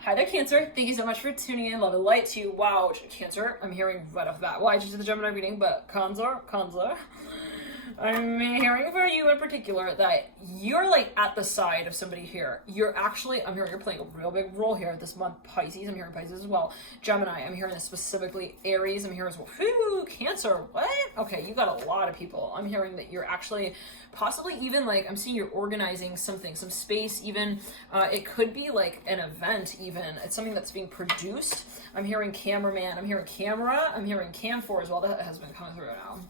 Hi there, Cancer. Thank you so much for tuning in. Love and light to you. Wow, Cancer, I'm hearing right off the bat. Well, I just did the Gemini reading, but Cancer, I'm hearing for you in particular that you're like at the side of somebody here. I'm hearing you're playing a real big role here this month. Pisces, I'm hearing Pisces as well. Gemini, I'm hearing this specifically. Aries, I'm hearing as well. Whew, Cancer, what? Okay, you got a lot of people. I'm hearing that you're actually possibly even like, I'm seeing you're organizing something, some space even. It could be like an event even. It's something that's being produced. I'm hearing cameraman, I'm hearing camera, I'm hearing cam4 as well. That has been coming through now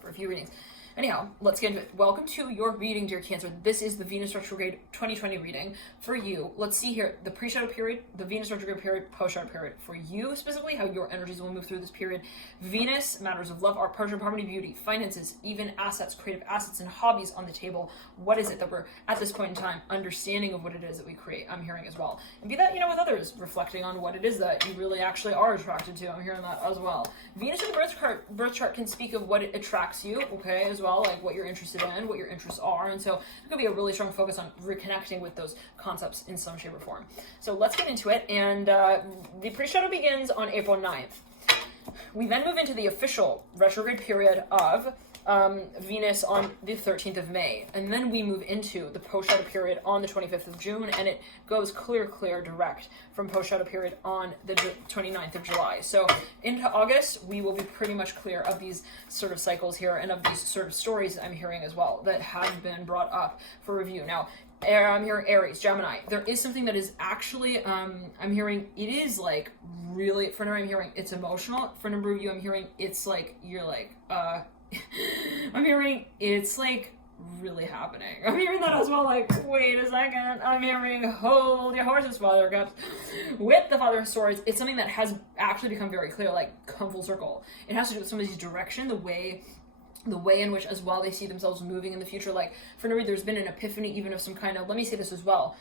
for a few readings. Anyhow, let's get into it. Welcome to your reading, dear Cancer. This is the Venus retrograde 2020 reading for you. Let's see here, the pre-shadow period, the Venus retrograde period, post-shadow period. For you specifically, how your energies will move through this period. Venus, matters of love, art, partnership, harmony, beauty, finances, even assets, creative assets, and hobbies on the table. What is it that we're, at this point in time, understanding of what it is that we create? I'm hearing as well. And be that, with others, reflecting on what it is that you really actually are attracted to. I'm hearing that as well. Venus in the birth chart can speak of what it attracts you, okay, as well, like what you're interested in, what your interests are. And so it could be a really strong focus on reconnecting with those concepts in some shape or form. So let's get into it. And the pre-shadow begins on April 9th. We then move into the official retrograde period of Venus on the 13th of May. And then we move into the post-shadow period on the 25th of June, and it goes clear, direct from post-shadow period on the 29th of July. So into August, we will be pretty much clear of these sort of cycles here and of these sort of stories I'm hearing as well that have been brought up for review. Now, I'm hearing Aries, Gemini. There is something that is actually, I'm hearing it is like really, for a number I'm hearing it's emotional. For a number of you, I'm hearing it's like, you're like, I'm hearing it's like really happening. I'm hearing that as well, like, wait a second. I'm hearing hold your horses, Father of Cups. With the Father of Swords, it's something that has actually become very clear, like come full circle. It has to do with somebody's direction, the way in which as well they see themselves moving in the future. Like for no reason, there's been an epiphany even of some kind of, let me say this as well,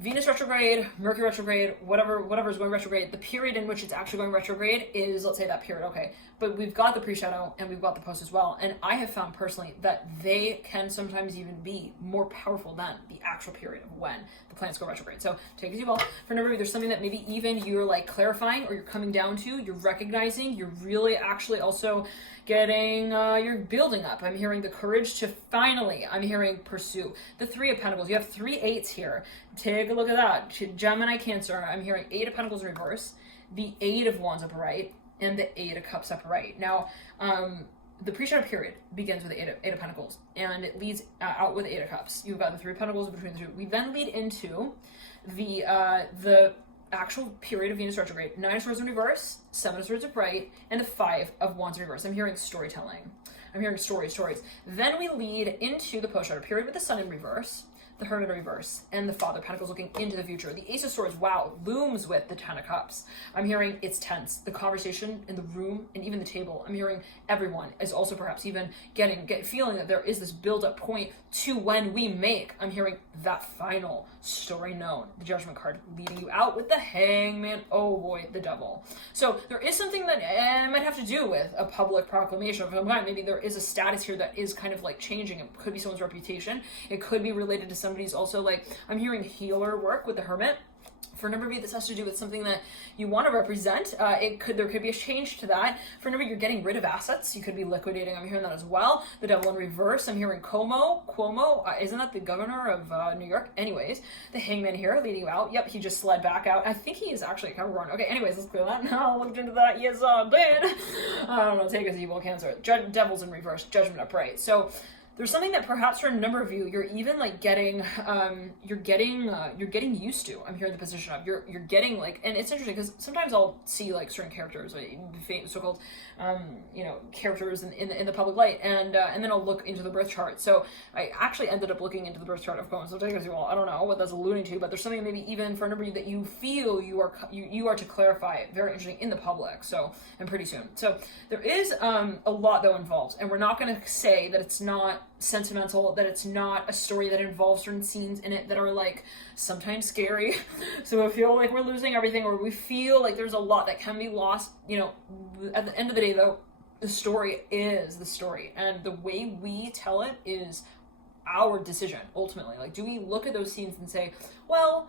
Venus retrograde, Mercury retrograde, whatever is going retrograde, the period in which it's actually going retrograde is, let's say, that period, okay. But we've got the pre-shadow and we've got the post as well. And I have found personally that they can sometimes even be more powerful than the actual period of when the planets go retrograde. So take it as you will. For number, there's something that maybe even you're like clarifying or you're coming down to, you're recognizing, you're really actually also getting, you're building up. I'm hearing the courage to finally, I'm hearing pursue. The Three of Pentacles, you have 3 8s here. Take a look at that. Gemini, Cancer, I'm hearing 8 of Pentacles reverse, the 8 of Wands upright, and the 8 of Cups upright. Now, the pre-shadow period begins with the eight of Pentacles, and it leads out with the 8 of Cups. You've got the 3 of Pentacles between the two. We then lead into the actual period of Venus retrograde. 9 of Swords in reverse, 7 of Swords upright, and the 5 of Wands in reverse. I'm hearing storytelling. I'm hearing stories. Then we lead into the post-shadow period with the Sun in reverse, the Hermit in reverse, and the Father of Pentacles looking into the future. The Ace of Swords, wow, looms with the 10 of Cups. I'm hearing it's tense. The conversation in the room and even the table. I'm hearing everyone is also perhaps even feeling that there is this build-up point to when we make, I'm hearing that final story known. The Judgment card leading you out with the Hangman. Oh boy, the Devil. So there is something that might have to do with a public proclamation of some kind. Maybe there is a status here that is kind of like changing. It could be someone's reputation. It could be related to somebody's also like, I'm hearing healer work with the Hermit. For a number of you, this has to do with something that you want to represent. There could be a change to that. For a number, you're getting rid of assets. You could be liquidating. I'm hearing that as well. The Devil in reverse. I'm hearing Cuomo. Isn't that the governor of New York? Anyways, the Hangman here leading you out. Yep, he just slid back out. I think he is actually a Capricorn. Okay, anyways, let's clear that. Now looked into that. Yes, I did. I don't know. Take as evil, Cancer. Devil's in reverse. Judgment upright. So there's something that perhaps for a number of you, you're even like getting, you're getting used to. I'm hearing the position of you're getting like, and it's interesting because sometimes I'll see like certain characters, like so-called, characters in the public light, and then I'll look into the birth chart. So I actually ended up looking into the birth chart of poems. So take as you will. I don't know what that's alluding to, but there's something maybe even for a number of you that you feel you are to clarify. Very interesting in the public. So and pretty soon. So there is a lot though involved, and we're not going to say that it's not sentimental, that it's not a story that involves certain scenes in it that are like sometimes scary. So we feel like we're losing everything, or we feel like there's a lot that can be lost. At the end of the day though, the story is the story, and the way we tell it is our decision ultimately. Like, do we look at those scenes and say, well,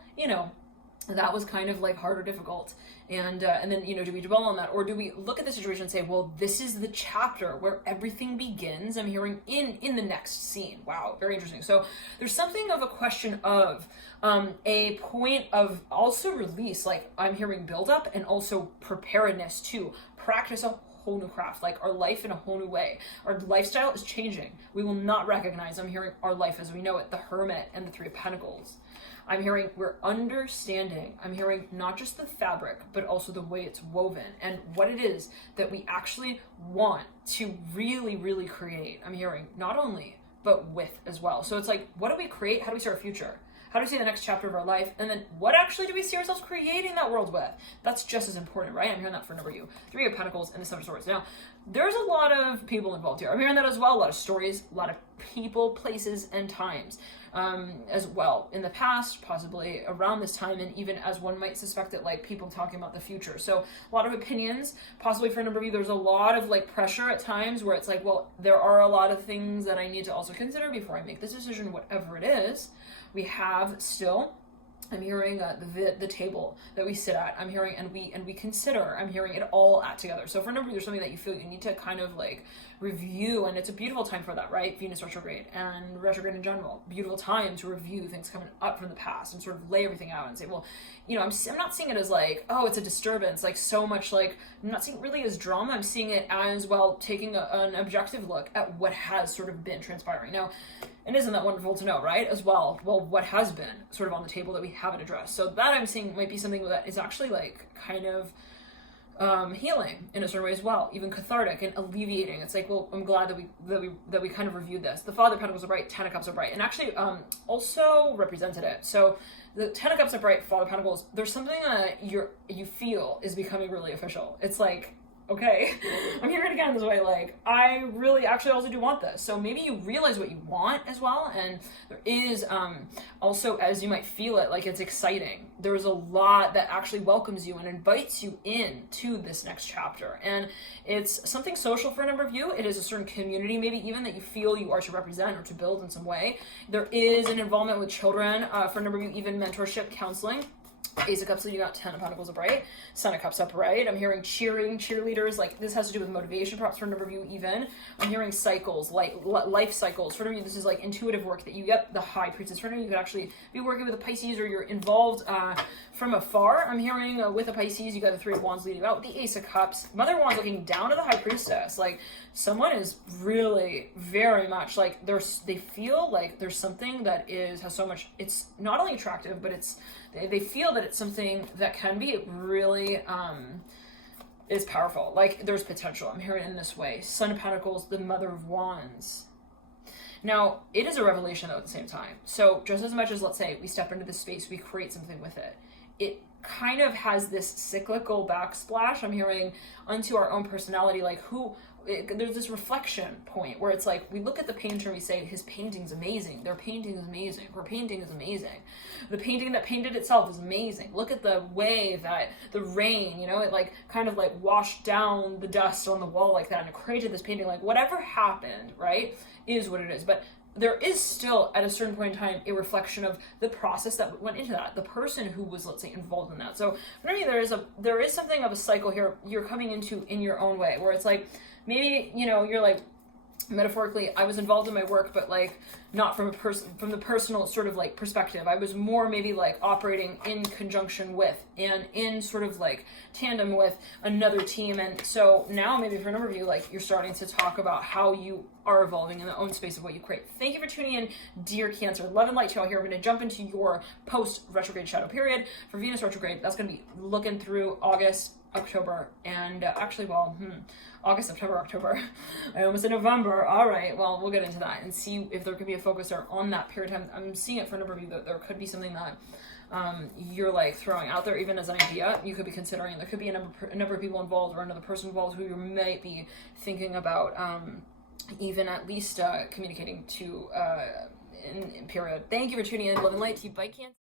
that was kind of like hard or difficult. And then, do we dwell on that, or do we look at the situation and say, well, this is the chapter where everything begins? I'm hearing in the next scene. Wow, very interesting. So there's something of a question of a point of also release, like I'm hearing build up and also preparedness to practice a whole new craft, like our life in a whole new way. Our lifestyle is changing. We will not recognize, I'm hearing, our life as we know it, the Hermit and the Three of Pentacles. I'm hearing we're understanding. I'm hearing not just the fabric, but also the way it's woven and what it is that we actually want to really, really create. I'm hearing not only, but with as well. So it's like, what do we create? How do we see our future? How do we see the next chapter of our life? And then what actually do we see ourselves creating that world with? That's just as important, right? I'm hearing that for a number of you. Three of Pentacles and the Seven of Swords. Now, there's a lot of people involved here. I'm hearing that as well. A lot of stories, a lot of people, places, and times. As well in the past, possibly around this time, and even as one might suspect it, like people talking about the future. So a lot of opinions, possibly for a number of you. There's a lot of like pressure at times where it's like, well, there are a lot of things that I need to also consider before I make this decision, whatever it is. We have still, I'm hearing the table that we sit at. I'm hearing and we consider. I'm hearing it all at together. So for a number of you, there's something that you feel you need to kind of like review, and it's a beautiful time for that, right? Venus retrograde and retrograde in general, beautiful time to review things coming up from the past and sort of lay everything out and say, well, I'm not seeing it as like, oh, it's a disturbance, like so much, like I'm not seeing it really as drama. I'm seeing it as, well, taking an objective look at what has sort of been transpiring. Now, and isn't that wonderful to know, right? As well, what has been sort of on the table that we haven't addressed. So that I'm seeing might be something that is actually like kind of healing in a certain way as well, even cathartic and alleviating. It's like, well, I'm glad that we kind of reviewed this. The Father of Pentacles upright, Ten of Cups upright, and actually also represented it. So the Ten of Cups upright, Father of Pentacles, there's something that you feel is becoming really official. It's like, okay, I'm hearing it again this way, like, I really actually also do want this. So maybe you realize what you want as well, and there is also, as you might feel it, like it's exciting. There's a lot that actually welcomes you and invites you in to this next chapter. And it's something social for a number of you. It is a certain community, maybe even, that you feel you are to represent or to build in some way. There is an involvement with children, for a number of you, even mentorship, counseling. Ace of Cups, so you got Ten of Pentacles upright, Sun of Cups upright. I'm hearing cheering, cheerleaders, like this has to do with motivation, perhaps for a number of you even. I'm hearing cycles, like life cycles. For a number of you, this is like intuitive work that you get. The High Priestess. For a number of you, could actually be working with a Pisces, or you're involved from afar. I'm hearing with a Pisces, you got the Three of Wands leading out, the Ace of Cups, Mother of Wands looking down to the High Priestess. Like someone is really very much like they feel like there's something that has so much, it's not only attractive, but they feel that it's something that can be really is powerful. Like there's potential. I'm hearing it in this way. Son of Pentacles, the Mother of Wands. Now, it is a revelation though at the same time. So just as much as, let's say, we step into this space, we create something with it. It kind of has this cyclical backsplash. I'm hearing unto our own personality, like there's this reflection point where it's like we look at the painter and we say his painting's amazing, their painting is amazing, her painting is amazing, the painting that painted itself is amazing. Look at the way that the rain, it like kind of like washed down the dust on the wall like that and it created this painting. Like whatever happened, right, is what it is. But there is still, at a certain point in time, a reflection of the process that went into that, the person who was, let's say, involved in that. So for me, there is something of a cycle here you're coming into in your own way, where it's like, maybe, you're like, metaphorically, I was involved in my work, but like not from the personal sort of like perspective. I was more maybe like operating in conjunction with and in sort of like tandem with another team. And so now maybe for a number of you, like you're starting to talk about how you are evolving in the own space of what you create. Thank you for tuning in, dear Cancer. Love and light to y'all here. We're going to jump into your post retrograde shadow period for Venus retrograde. That's going to be looking through August, October, and August, September, October. I almost said November. All right, well, we'll get into that and see if there could be a focus on that period of time. I'm seeing it for a number of you that there could be something that you're like throwing out there even as an idea you could be considering. There could be a number of people involved or another person involved who you might be thinking about even at least communicating to in period. Thank you for tuning in. Love and light to you. Bye, Cancer.